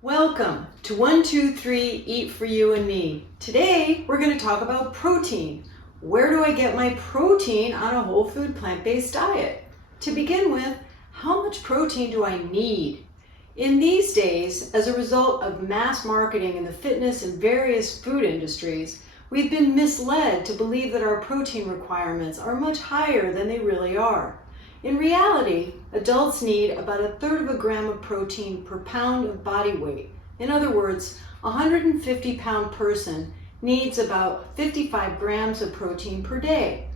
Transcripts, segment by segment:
Welcome to 123 Eat for You and Me. Today we're going to talk about protein. Where do I get my protein on a whole food plant-based diet? To begin with, how much protein do I need? In these days, as a result of mass marketing in the fitness and various food industries, we've been misled to believe that our protein requirements are much higher than they really are. In reality, adults need about 1/3 gram of protein per pound of body weight. In other words, a 150-pound person needs about 55 grams of protein per day.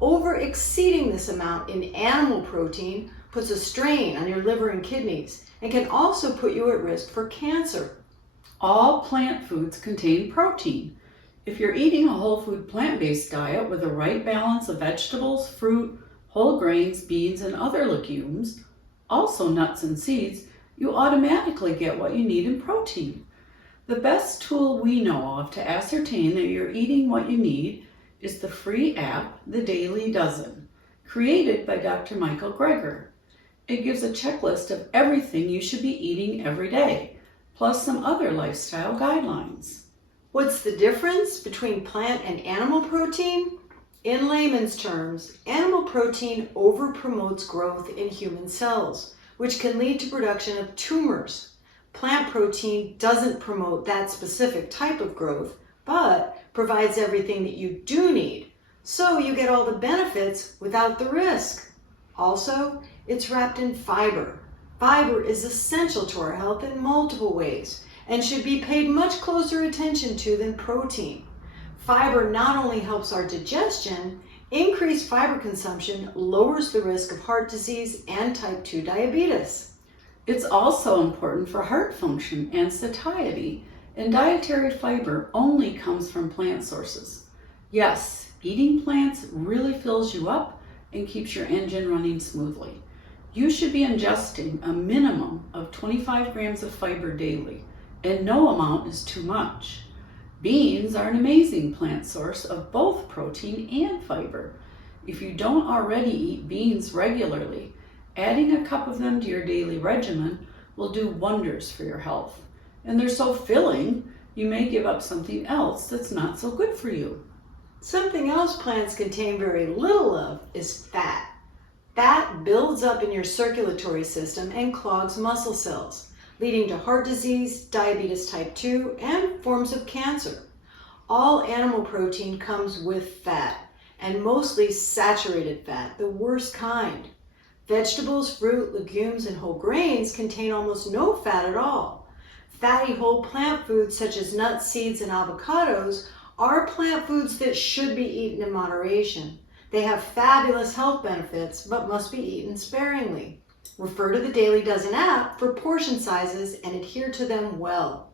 Over exceeding this amount in animal protein puts a strain on your liver and kidneys and can also put you at risk for cancer. All plant foods contain protein. If you're eating a whole food plant-based diet with the right balance of vegetables, fruit, whole grains, beans, and other legumes, also nuts and seeds, you automatically get what you need in protein. The best tool we know of to ascertain that you're eating what you need is the free app, The Daily Dozen, created by Dr. Michael Greger. It gives a checklist of everything you should be eating every day, plus some other lifestyle guidelines. What's the difference between plant and animal protein? In layman's terms, animal protein over-promotes growth in human cells, which can lead to production of tumors. Plant protein doesn't promote that specific type of growth, but provides everything that you do need, so you get all the benefits without the risk. Also, it's wrapped in fiber. Fiber is essential to our health in multiple ways and should be paid much closer attention to than protein. Fiber not only helps our digestion, increased fiber consumption lowers the risk of heart disease and type 2 diabetes. It's also important for heart function and satiety, and dietary fiber only comes from plant sources. Yes, eating plants really fills you up and keeps your engine running smoothly. You should be ingesting a minimum of 25 grams of fiber daily, and no amount is too much. Beans are an amazing plant source of both protein and fiber. If you don't already eat beans regularly, adding a cup of them to your daily regimen will do wonders for your health. And they're so filling, you may give up something else that's not so good for you. Something else plants contain very little of is fat. Fat builds up in your circulatory system and clogs muscle cells, leading to heart disease, diabetes type 2, and forms of cancer. All animal protein comes with fat, and mostly saturated fat, the worst kind. Vegetables, fruit, legumes, and whole grains contain almost no fat at all. Fatty whole plant foods such as nuts, seeds, and avocados are plant foods that should be eaten in moderation. They have fabulous health benefits, but must be eaten sparingly. Refer to the Daily Dozen app for portion sizes and adhere to them well.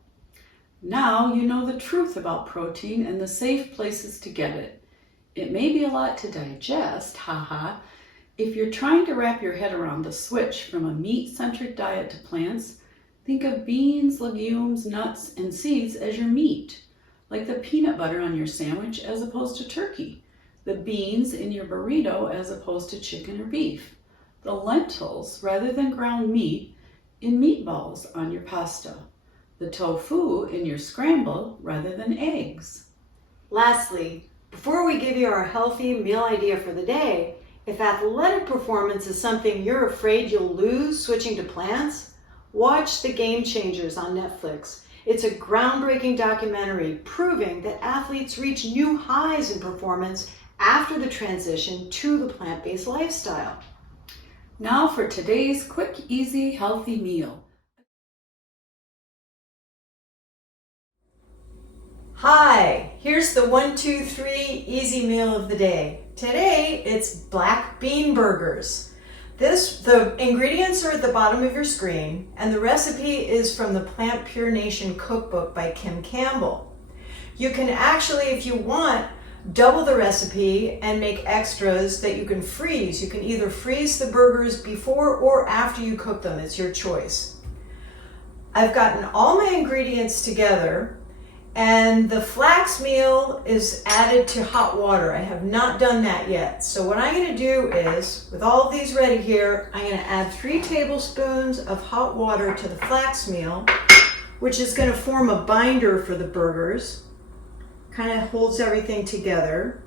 Now you know the truth about protein and the safe places to get it. It may be a lot to digest, haha. If you're trying to wrap your head around the switch from a meat-centric diet to plants, think of beans, legumes, nuts, and seeds as your meat, like the peanut butter on your sandwich as opposed to turkey, the beans in your burrito as opposed to chicken or beef, the lentils rather than ground meat in meatballs on your pasta, the tofu in your scramble rather than eggs. Lastly, before we give you our healthy meal idea for the day, if athletic performance is something you're afraid you'll lose switching to plants, watch The Game Changers on Netflix. It's a groundbreaking documentary proving that athletes reach new highs in performance after the transition to the plant-based lifestyle. Now for today's quick, easy, healthy meal. Hi, here's the 123 easy meal of the day. Today it's black bean burgers. The ingredients are at the bottom of your screen, and the recipe is from the Plant Pure Nation cookbook by Kim Campbell. You can actually, if you want, double the recipe and make extras that you can freeze. You can either freeze the burgers before or after you cook them. It's your choice. I've gotten all my ingredients together, and the flax meal is added to hot water. I have not done that yet. So what I'm going to do is, with all of these ready here, I'm going to add 3 tablespoons of hot water to the flax meal, which is going to form a binder for the burgers. Kind of holds everything together.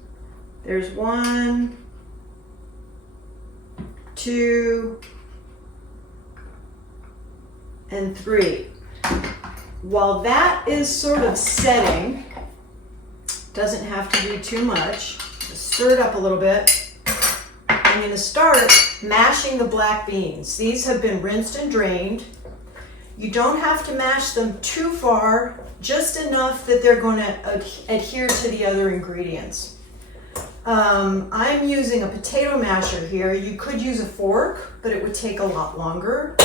There's 1, 2, and 3. While that is sort of setting, doesn't have to be too much, just stir it up a little bit. I'm going to start mashing the black beans. These have been rinsed and drained. You don't have to mash them too far, just enough that they're going to adhere to the other ingredients. I'm using a potato masher here. You could use a fork, but it would take a lot longer.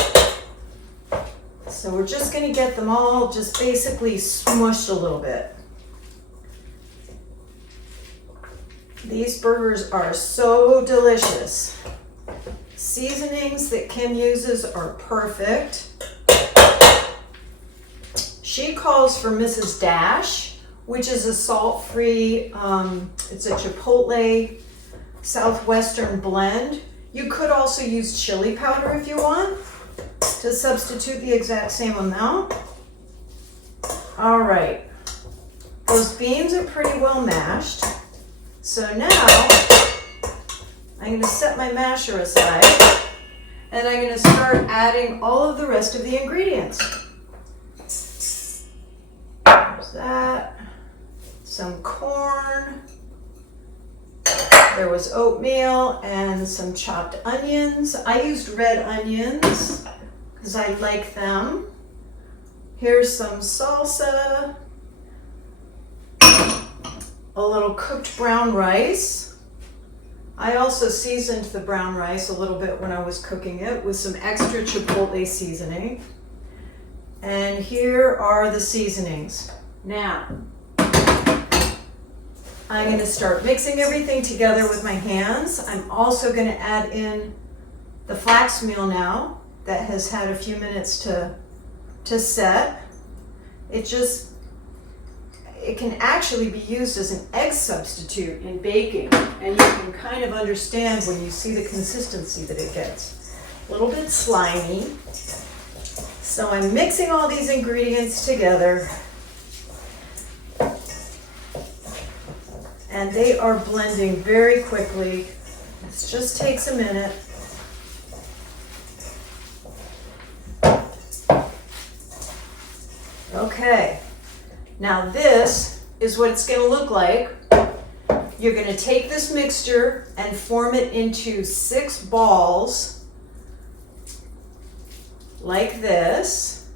So we're just going to get them all just basically smushed a little bit. These burgers are so delicious. Seasonings that Kim uses are perfect. She calls for Mrs. Dash, which is a salt-free, it's a Chipotle Southwestern blend. You could also use chili powder if you want to substitute the exact same amount. All right, those beans are pretty well mashed. So now I'm going to set my masher aside and I'm going to start adding all of the rest of the ingredients. There's that, some corn, there was oatmeal and some chopped onions. I used red onions because I like them. Here's some salsa, a little cooked brown rice. I also seasoned the brown rice a little bit when I was cooking it with some extra Chipotle seasoning. And here are the seasonings. Now, I'm going to start mixing everything together with my hands. I'm also going to add in the flax meal now that has had a few minutes to set. It can actually be used as an egg substitute in baking, and you can kind of understand when you see the consistency that it gets. A little bit slimy. So I'm mixing all these ingredients together, and they are blending very quickly. This just takes a minute. Okay. Now this is what it's going to look like. You're going to take this mixture and form it into 6 balls like this.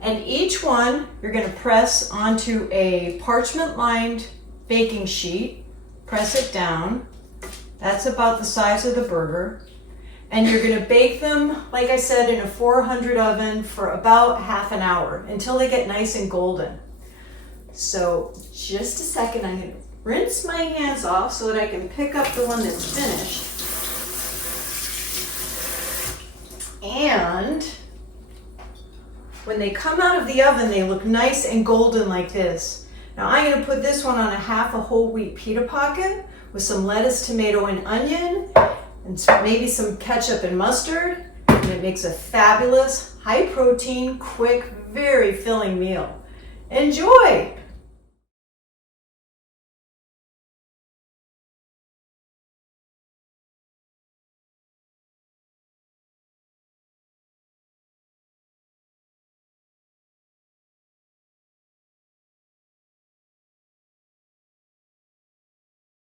And each one you're going to press onto a parchment-lined baking sheet. Press it down. That's about the size of the burger. And you're going to bake them, like I said, in a 400 oven for about half an hour until they get nice and golden. So just a second, I'm going to rinse my hands off so that I can pick up the one that's finished. And when they come out of the oven, they look nice and golden like this. Now I'm going to put this one on a half a whole wheat pita pocket with some lettuce, tomato, and onion, and maybe some ketchup and mustard. And it makes a fabulous, high protein, quick, very filling meal. Enjoy!